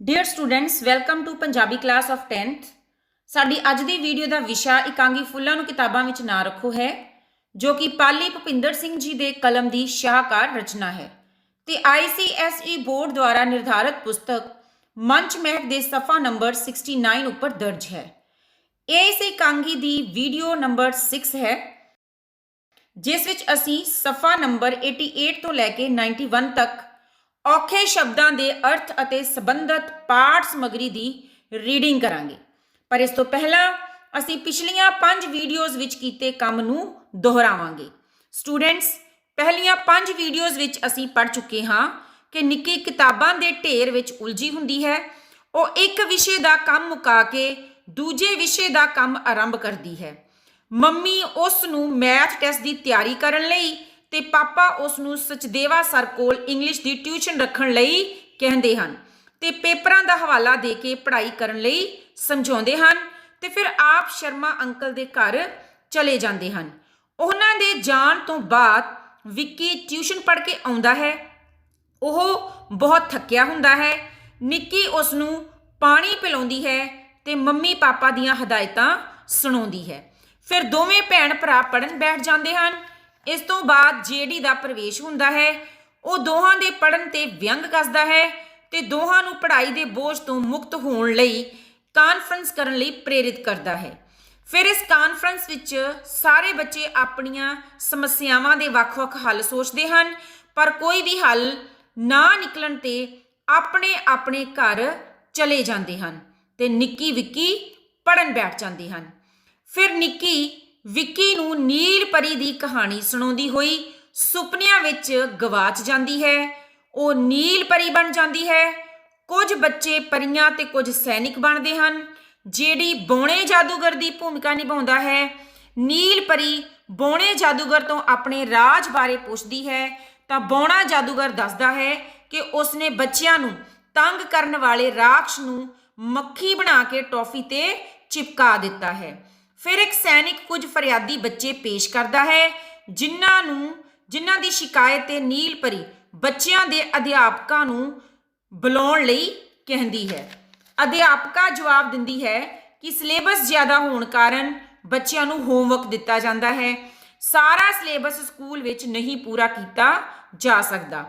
Dear students, welcome to Punjabi class of 10th। ਸਾਡੀ ਅੱਜ ਦੀ video ਦਾ ਵਿਸ਼ਾ ਇਕਾਂਗੀ ਫੁੱਲਾਂ ਨੂੰ ਕਿਤਾਬਾਂ ਵਿੱਚ ਨਾ ਰੱਖੋ ਹੈ, ਜੋ ਕਿ ਪਾਲੀ ਭੁਪਿੰਦਰ ਸਿੰਘ ਜੀ ਦੇ ਕਲਮ ਦੀ ਸ਼ਾਹਕਾਰ ਰਚਨਾ ਹੈ ਤੇ ICSE ਬੋਰਡ ਦੁਆਰਾ ਨਿਰਧਾਰਿਤ ਪੁਸਤਕ ਮੰਚ ਮਹਿਕ ਦੇ ਸਫਾ ਨੰਬਰ 69 ਉੱਪਰ ਦਰਜ ਹੈ। ਇਹ ਇਸ ਇਕਾਂਗੀ ਦੀ ਵੀਡੀਓ ਨੰਬਰ 6 ਹੈ, ਜਿਸ ਵਿੱਚ ਅਸੀਂ ਸਫਾ ਨੰਬਰ 88 ਤੋਂ ਲੈ ਕੇ 91 ਤੱਕ ਔਖੇ ਸ਼ਬਦਾਂ ਦੇ ਅਰਥ ਅਤੇ ਸੰਬੰਧਿਤ ਪਾਠ ਸਮੱਗਰੀ ਦੀ ਰੀਡਿੰਗ ਕਰਾਂਗੇ। ਪਰ ਇਸ ਤੋਂ ਪਹਿਲਾਂ ਅਸੀਂ ਪਿਛਲੀਆਂ 5 ਵੀਡੀਓਜ਼ ਵਿੱਚ ਕੀਤੇ ਕੰਮ ਨੂੰ ਦੁਹਰਾਵਾਂਗੇ। ਸਟੂਡੈਂਟਸ, ਪਹਿਲੀਆਂ 5 ਵੀਡੀਓਜ਼ ਵਿੱਚ ਅਸੀਂ ਪੜ੍ਹ ਚੁੱਕੇ ਹਾਂ ਕਿ ਨਿੱਕੀ ਕਿਤਾਬਾਂ ਦੇ ਢੇਰ ਵਿੱਚ ਉਲਝੀ ਹੁੰਦੀ ਹੈ। ਉਹ ਇੱਕ ਵਿਸ਼ੇ ਦਾ ਕੰਮ ਮੁਕਾ ਕੇ ਦੂਜੇ ਵਿਸ਼ੇ ਦਾ ਕੰਮ ਆਰੰਭ ਕਰਦੀ ਹੈ। ਮੰਮੀ ਉਸ ਨੂੰ ਮੈਥ ਟੈਸਟ ਦੀ ਤਿਆਰੀ ਕਰਨ ਲਈ ਤੇ ਪਾਪਾ ਉਸ ਨੂੰ ਸਚਦੇਵਾ ਸਰ ਕੋਲ ਇੰਗਲਿਸ਼ ਦੀ ਟਿਊਸ਼ਨ ਰੱਖਣ ਲਈ ਕਹਿੰਦੇ ਹਨ ਤੇ ਪੇਪਰਾਂ ਦਾ ਹਵਾਲਾ ਦੇ ਕੇ ਪੜ੍ਹਾਈ ਕਰਨ ਲਈ ਸਮਝਾਉਂਦੇ ਹਨ ਤੇ ਫਿਰ ਆਪ ਸ਼ਰਮਾ ਅੰਕਲ ਦੇ ਘਰ ਚਲੇ ਜਾਂਦੇ ਹਨ। ਉਹਨਾਂ ਦੇ ਜਾਣ ਤੋਂ ਬਾਅਦ ਵਿੱਕੀ ਟਿਊਸ਼ਨ ਪੜ੍ਹ ਕੇ ਆਉਂਦਾ ਹੈ। ਉਹ ਬਹੁਤ ਥੱਕਿਆ ਹੁੰਦਾ ਹੈ। ਨਿੱਕੀ ਉਸ ਨੂੰ ਪਾਣੀ ਪਿਲਾਉਂਦੀ ਹੈ ਤੇ ਮੰਮੀ ਪਾਪਾ ਦੀਆਂ ਹਦਾਇਤਾਂ ਸੁਣਾਉਂਦੀ ਹੈ। ਫਿਰ ਦੋਵੇਂ ਭੈਣ ਭਰਾ ਪੜ੍ਹਨ ਬੈਠ ਜਾਂਦੇ ਹਨ। ਇਸ ਤੋਂ ਬਾਅਦ ਜੇਡੀ ਦਾ ਪ੍ਰਵੇਸ਼ ਹੁੰਦਾ ਹੈ। ਉਹ ਦੋਹਾਂ ਦੇ ਪੜ੍ਹਨ ਤੇ ਵਿਅੰਗ ਕੱਸਦਾ ਹੈ ਤੇ ਦੋਹਾਂ ਨੂੰ ਪੜ੍ਹਾਈ ਦੇ ਬੋਝ ਤੋਂ ਮੁਕਤ ਹੋਣ ਲਈ ਕਾਨਫਰੰਸ ਕਰਨ ਲਈ ਪ੍ਰੇਰਿਤ ਕਰਦਾ ਹੈ। ਫਿਰ ਇਸ ਕਾਨਫਰੰਸ ਵਿੱਚ ਸਾਰੇ ਬੱਚੇ ਆਪਣੀਆਂ ਸਮੱਸਿਆਵਾਂ ਦੇ ਵੱਖ-ਵੱਖ ਹੱਲ ਸੋਚਦੇ ਹਨ, ਪਰ ਕੋਈ ਵੀ ਹੱਲ ਨਾ ਨਿਕਲਣ ਤੇ ਆਪਣੇ ਆਪਣੇ ਘਰ ਚਲੇ ਜਾਂਦੇ ਹਨ ਤੇ ਨਿੱਕੀ ਵਿੱਕੀ ਪੜ੍ਹਨ ਬੈਠ ਜਾਂਦੇ ਹਨ। ਫਿਰ ਨਿੱਕੀ ਵਿੱਕੀ ਨੂੰ ਨੀਲ ਪਰੀ ਦੀ ਕਹਾਣੀ ਸੁਣਾਉਂਦੀ ਹੋਈ ਸੁਪਨਿਆਂ ਵਿੱਚ ਗਵਾਚ ਜਾਂਦੀ ਹੈ। ਉਹ ਨੀਲ ਪਰੀ ਬਣ ਜਾਂਦੀ ਹੈ। ਕੁਝ ਬੱਚੇ ਪਰੀਆਂ ਤੇ ਕੁਝ ਸੈਨਿਕ ਬਣਦੇ ਹਨ। ਜਿਹੜੀ ਬੌਣੇ ਜਾਦੂਗਰ ਦੀ ਭੂਮਿਕਾ ਨਿਭਾਉਂਦਾ ਹੈ। ਨੀਲ ਪਰੀ ਬੌਣੇ ਜਾਦੂਗਰ ਤੋਂ ਆਪਣੇ ਰਾਜ ਬਾਰੇ ਪੁੱਛਦੀ ਹੈ ਤਾਂ ਬੌਣਾ ਜਾਦੂਗਰ ਦੱਸਦਾ ਹੈ ਕਿ ਉਸਨੇ ਬੱਚਿਆਂ ਨੂੰ ਤੰਗ ਕਰਨ ਵਾਲੇ ਰਾਖਸ਼ ਨੂੰ ਮੱਖੀ ਬਣਾ ਕੇ ਟੌਫੀ ਤੇ ਚਿਪਕਾ ਦਿੱਤਾ ਹੈ। ਫਿਰ ਇੱਕ ਸੈਨਿਕ ਕੁਝ ਫਰਿਆਦੀ ਬੱਚੇ ਪੇਸ਼ ਕਰਦਾ ਹੈ ਜਿਨ੍ਹਾਂ ਦੀ ਸ਼ਿਕਾਇਤ ਤੇ ਨੀਲ ਪਰੀ ਬੱਚਿਆਂ ਦੇ ਅਧਿਆਪਕਾਂ ਨੂੰ ਬੁਲਾਉਣ ਲਈ ਕਹਿੰਦੀ ਹੈ। ਅਧਿਆਪਕਾ ਜਵਾਬ ਦਿੰਦੀ ਹੈ ਕਿ ਸਿਲੇਬਸ ਜ਼ਿਆਦਾ ਹੋਣ ਕਾਰਨ ਬੱਚਿਆਂ ਨੂੰ ਹੋਮਵਰਕ ਦਿੱਤਾ ਜਾਂਦਾ ਹੈ। ਸਾਰਾ ਸਿਲੇਬਸ ਸਕੂਲ ਵਿੱਚ ਨਹੀਂ ਪੂਰਾ ਕੀਤਾ ਜਾ ਸਕਦਾ।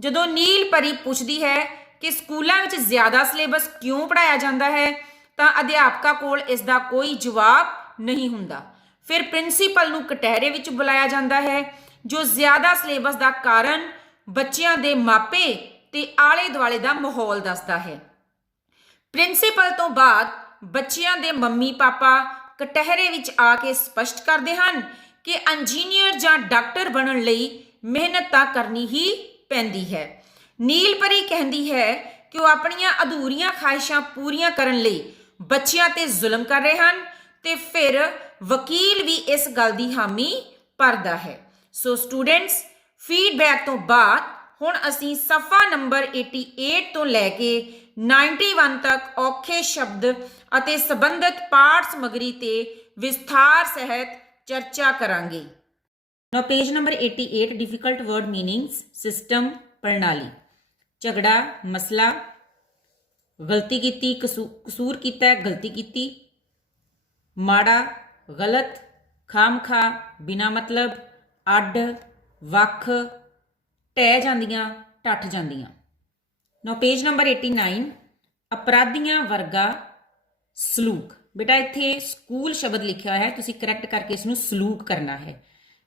ਜਦੋਂ ਨੀਲ ਪਰੀ ਪੁੱਛਦੀ ਹੈ ਕਿ ਸਕੂਲਾਂ ਵਿੱਚ ਜ਼ਿਆਦਾ ਸਿਲੇਬਸ ਕਿਉਂ ਪੜ੍ਹਾਇਆ ਜਾਂਦਾ ਹੈ ਤਾਂ ਅਧਿਆਪਕਾ ਕੋਲ ਇਸ ਦਾ ਕੋਈ ਜਵਾਬ ਨਹੀਂ ਹੁੰਦਾ। ਫਿਰ ਪ੍ਰਿੰਸੀਪਲ ਨੂੰ ਕਟਹਿਰੇ ਵਿੱਚ ਬੁਲਾਇਆ ਜਾਂਦਾ ਹੈ, ਜੋ ਜ਼ਿਆਦਾ ਸਿਲੇਬਸ ਦਾ ਕਾਰਨ ਬੱਚਿਆਂ ਦੇ ਮਾਪੇ ਤੇ ਆਲੇ ਦੁਆਲੇ ਦਾ ਮਾਹੌਲ ਦੱਸਦਾ ਹੈ। ਪ੍ਰਿੰਸੀਪਲ ਤੋਂ ਬਾਅਦ ਬੱਚਿਆਂ ਦੇ ਮੰਮੀ ਪਾਪਾ ਕਟਹਿਰੇ ਵਿੱਚ ਆ ਕੇ ਸਪਸ਼ਟ ਕਰਦੇ ਹਨ ਕਿ ਇੰਜੀਨੀਅਰ ਜਾਂ ਡਾਕਟਰ ਬਣਨ ਲਈ ਮਿਹਨਤ ਤਾਂ ਕਰਨੀ ਹੀ ਪੈਂਦੀ ਹੈ। ਨੀਲ ਪਰੀ ਕਹਿੰਦੀ ਹੈ ਕਿ ਉਹ ਆਪਣੀਆਂ ਅਧੂਰੀਆਂ ਖਾਹਿਸ਼ਾਂ ਪੂਰੀਆਂ ਕਰਨ ਲਈ ਬੱਚਿਆਂ ਤੇ ਜ਼ੁਲਮ ਕਰ ਰਹੇ ਹਨ ਤੇ ਫਿਰ ਵਕੀਲ ਵੀ ਇਸ ਗੱਲ ਦੀ ਹਾਮੀ ਭਰਦਾ ਹੈ। ਸੋ ਸਟੂਡੈਂਟਸ, ਫੀਡਬੈਕ ਤੋਂ ਬਾਅਦ ਹੁਣ ਅਸੀਂ ਸਫਾ ਨੰਬਰ 88 ਤੋਂ ਲੈ ਕੇ 91 ਤੱਕ ਔਖੇ ਸ਼ਬਦ ਅਤੇ ਸੰਬੰਧਿਤ ਪਾਠ ਸਮੱਗਰੀ ਤੇ ਵਿਸਥਾਰ ਸਹਿਤ ਚਰਚਾ ਕਰਾਂਗੇ। Now page number 88, difficult word meanings, system, ਪ੍ਰਣਾਲੀ। ਝਗੜਾ, ਮਸਲਾ, ਗਲਤੀ ਕੀਤੀ, ਕਸੂਰ ਕੀਤਾ, ਗਲਤੀ ਕੀਤੀ, ਮਾੜਾ, ਗਲਤ, ਖਾਮਖਾ, ਬਿਨਾ ਮਤਲਬ, ਅੱਡ, ਵੱਖ, ਢਹਿ ਜਾਂਦੀਆਂ, ਟੱਟ ਜਾਂਦੀਆਂ। ਨੋ ਪੇਜ ਨੰਬਰ 89, ਅਪਰਾਧੀਆਂ ਵਰਗਾ ਸਲੂਕ। ਬੇਟਾ ਇੱਥੇ ਸਕੂਲ ਸ਼ਬਦ ਲਿਖਿਆ ਹੈ, ਤੁਸੀਂ ਕਰੈਕਟ ਕਰਕੇ ਇਸ ਨੂੰ ਸਲੂਕ ਕਰਨਾ ਹੈ।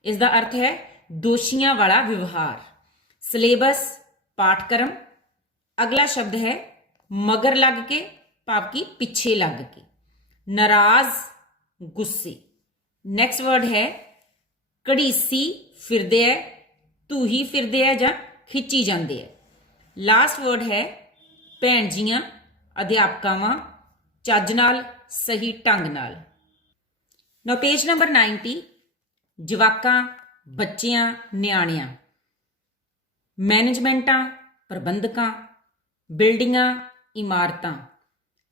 ਇਸ ਦਾ ਅਰਥ ਹੈ ਦੋਸ਼ੀਆਂ ਵਾਲਾ ਵਿਵਹਾਰ। ਸਿਲੇਬਸ, ਪਾਠਕ੍ਰਮ। ਅਗਲਾ ਸ਼ਬਦ ਹੈ ਮਗਰ ਲੱਗ ਕੇ, ਭਾਵ ਕਿ ਪਿੱਛੇ ਲੱਗ ਕੇ। ਨਾਰਾਜ਼, ਗੁੱਸੇ। ਨੈਕਸਟ ਵਰਡ ਹੈ ਘੜੀਸੀ, ਫਿਰਦੇ ਹੈ, ਧੂਹੀ ਫਿਰਦੇ ਹੈ ਜਾਂ ਖਿੱਚੀ ਜਾਂਦੇ ਹੈ। ਲਾਸਟ ਵਰਡ ਹੈ ਭੈਣ ਜੀਆਂ, ਅਧਿਆਪਕਾਵਾਂ, ਚੱਜ ਨਾਲ, ਸਹੀ ਢੰਗ ਨਾਲ। ਨੋ ਪੇਜ ਨੰਬਰ 90, ਜਵਾਕਾਂ, ਬੱਚਿਆਂ, ਨਿਆਣਿਆਂ। ਮੈਨੇਜਮੈਂਟਾਂ, ਪ੍ਰਬੰਧਕਾਂ, ਬਿਲਡਿੰਗਾਂ, ਇਮਾਰਤਾਂ।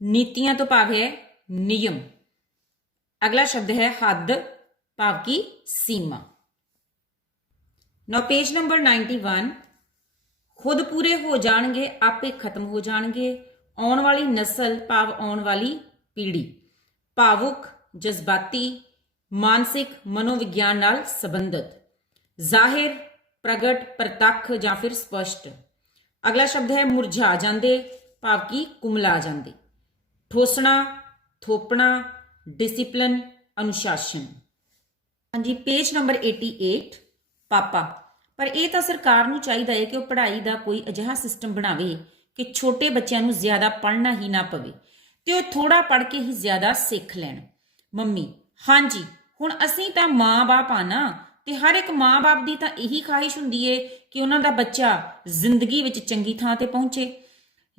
ਨੀਤੀਆਂ ਤੋਂ ਭਾਵ ਹੈ ਨਿਯਮ। ਅਗਲਾ ਸ਼ਬਦ ਹੈ ਹੱਦ, ਭਾਵ ਕਿ ਸੀਮਾ। ਨੋ ਪੇਜ ਨੰਬਰ 91, ਖੁਦ ਪੂਰੇ ਹੋ ਜਾਣਗੇ ਆਪੇ ਖਤਮ ਹੋ ਜਾਣਗੇ, ਆਉਣ ਵਾਲੀ ਨਸਲ ਭਾਵ ਆਉਣ ਵਾਲੀ ਪੀੜ੍ਹੀ। ਭਾਵੁਕ, ਜਜ਼ਬਾਤੀ, ਮਾਨਸਿਕ, ਮਨੋਵਿਗਿਆਨ ਨਾਲ ਸੰਬੰਧਿਤ। ਜ਼ਾਹਿਰ, ਪ੍ਰਗਟ, ਪ੍ਰਤੱਖ ਜਾਂ ਫਿਰ ਸਪਸ਼ਟ। ਅਗਲਾ ਸ਼ਬਦ ਹੈ ਮੁਰਝਾ ਜਾਂਦੇ ਭਾਵ ਕਿ ਕੁਮਲਾ ਜਾਂਦੇ। ਠੋਸਣਾ, ਥੋਪਣਾ, ਡਿਸਿਪਲਿਨ, ਅਨੁਸ਼ਾਸਨ। ਹਾਂਜੀ, ਪੇਜ ਨੰਬਰ 88। ਪਾਪਾ। ਪਰ ਇਹ ਤਾਂ ਸਰਕਾਰ ਨੂੰ ਚਾਹੀਦਾ ਹੈ ਕਿ ਉਹ ਪੜ੍ਹਾਈ ਦਾ ਕੋਈ ਅਜਿਹਾ ਸਿਸਟਮ ਬਣਾਵੇ ਕਿ ਛੋਟੇ ਬੱਚਿਆਂ ਨੂੰ ਜ਼ਿਆਦਾ ਪੜ੍ਹਨਾ ਹੀ ਨਾ ਪਵੇ ਤੇ ਉਹ ਥੋੜਾ ਪੜ੍ਹ ਕੇ ਹੀ ਜ਼ਿਆਦਾ ਸਿੱਖ ਲੈਣ। ਮੰਮੀ। ਹਾਂਜੀ, ਹੁਣ ਅਸੀਂ ਤਾਂ ਮਾਂ-ਬਾਪ ਆ ਨਾ, ਤੇ ਹਰ ਇੱਕ ਮਾਂ-ਬਾਪ ਦੀ ਤਾਂ ਇਹੀ ਖਾਹਿਸ਼ ਹੁੰਦੀ ਏ ਕਿ ਉਹਨਾਂ ਦਾ ਬੱਚਾ ਜ਼ਿੰਦਗੀ ਵਿੱਚ ਚੰਗੀ ਥਾਂ ਤੇ ਪਹੁੰਚੇ।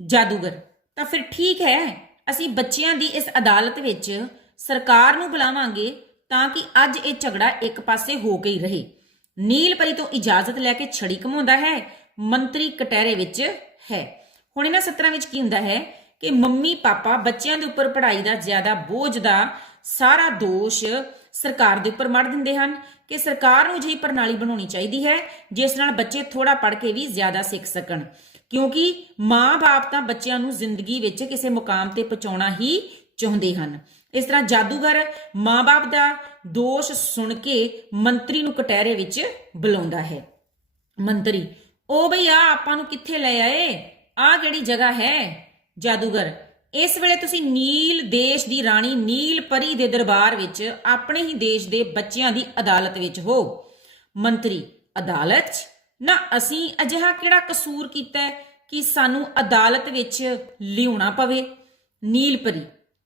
ਜਾਦੂਗਰ। ਤਾਂ ਫਿਰ ਠੀਕ ਹੈ, ਅਸੀਂ ਬੱਚਿਆਂ ਦੀ ਇਸ ਅਦਾਲਤ ਵਿੱਚ ਸਰਕਾਰ ਨੂੰ ਬੁਲਾਵਾਂਗੇ ਤਾਂ ਕਿ ਅੱਜ ਇਹ ਝਗੜਾ ਇੱਕ ਪਾਸੇ ਹੋ ਕੇ ਹੀ ਰਹੇ। ਨੀਲ ਪਰੀ ਤੋਂ ਇਜਾਜ਼ਤ ਲੈ ਕੇ ਛੜੀ ਘਮਾਉਂਦਾ ਹੈ, ਮੰਤਰੀ ਕਟਹਿਰੇ ਵਿੱਚ ਹੈ। ਹੁਣ ਇਹਨਾਂ ਸਤਰਾਂ ਵਿੱਚ ਕੀ ਹੁੰਦਾ ਹੈ ਕਿ ਮੰਮੀ ਪਾਪਾ ਬੱਚਿਆਂ ਦੇ ਉੱਪਰ ਪੜ੍ਹਾਈ ਦਾ ਜ਼ਿਆਦਾ ਬੋਝ ਦਾ ਸਾਰਾ ਦੋਸ਼ ਸਰਕਾਰ ਦੇ ਉੱਪਰ ਮੜ ਦਿੰਦੇ ਹਨ ਕਿ ਸਰਕਾਰ ਨੂੰ ਅਜਿਹੀ ਪ੍ਰਣਾਲੀ ਬਣਾਉਣੀ ਚਾਹੀਦੀ ਹੈ ਜਿਸ ਨਾਲ ਬੱਚੇ ਥੋੜਾ ਪੜ੍ਹ ਕੇ ਵੀ ਜ਼ਿਆਦਾ ਸਿੱਖ ਸਕਣ, ਕਿਉਂਕਿ ਮਾਂ-ਬਾਪ ਤਾਂ ਬੱਚਿਆਂ ਨੂੰ ਜ਼ਿੰਦਗੀ ਵਿੱਚ ਕਿਸੇ ਮੁਕਾਮ ਤੇ ਪਹੁੰਚਾਉਣਾ ਹੀ ਚਾਹੁੰਦੇ ਹਨ। ਇਸ ਤਰ੍ਹਾਂ ਜਾਦੂਗਰ ਮਾਂ-ਬਾਪ ਦਾ ਦੋਸ਼ ਸੁਣ ਕੇ ਮੰਤਰੀ ਨੂੰ ਕਟਹਿਰੇ ਵਿੱਚ ਬੁਲਾਉਂਦਾ ਹੈ। ਮੰਤਰੀ। ਉਹ ਬਈ ਆ ਆਪਾਂ ਨੂੰ ਕਿੱਥੇ ਲੈ ਆਏ? ਆ ਕਿਹੜੀ ਜਗ੍ਹਾ ਹੈ? ਜਾਦੂਗਰ। ਇਸ ਵੇਲੇ ਤੁਸੀਂ ਨੀਲ ਦੇਸ਼ ਦੀ ਰਾਣੀ ਨੀਲ ਪਰੀ ਦੇ ਦਰਬਾਰ ਵਿੱਚ ਆਪਣੇ ਹੀ ਦੇਸ਼ ਦੇ ਬੱਚਿਆਂ ਦੀ ਅਦਾਲਤ ਵਿੱਚ ਹੋ। ਮੰਤਰੀ। ਅਦਾਲਤ 'ਚ? ਨਾ, ਅਸੀਂ ਅਜਿਹਾ ਕਿਹੜਾ ਕਸੂਰ ਕੀਤਾ ਹੈ ਕਿ ਸਾਨੂੰ ਅਦਾਲਤ ਵਿੱਚ ਲਿਆਉਣਾ ਪਵੇ? ਨੀਲ ਪਰੀ।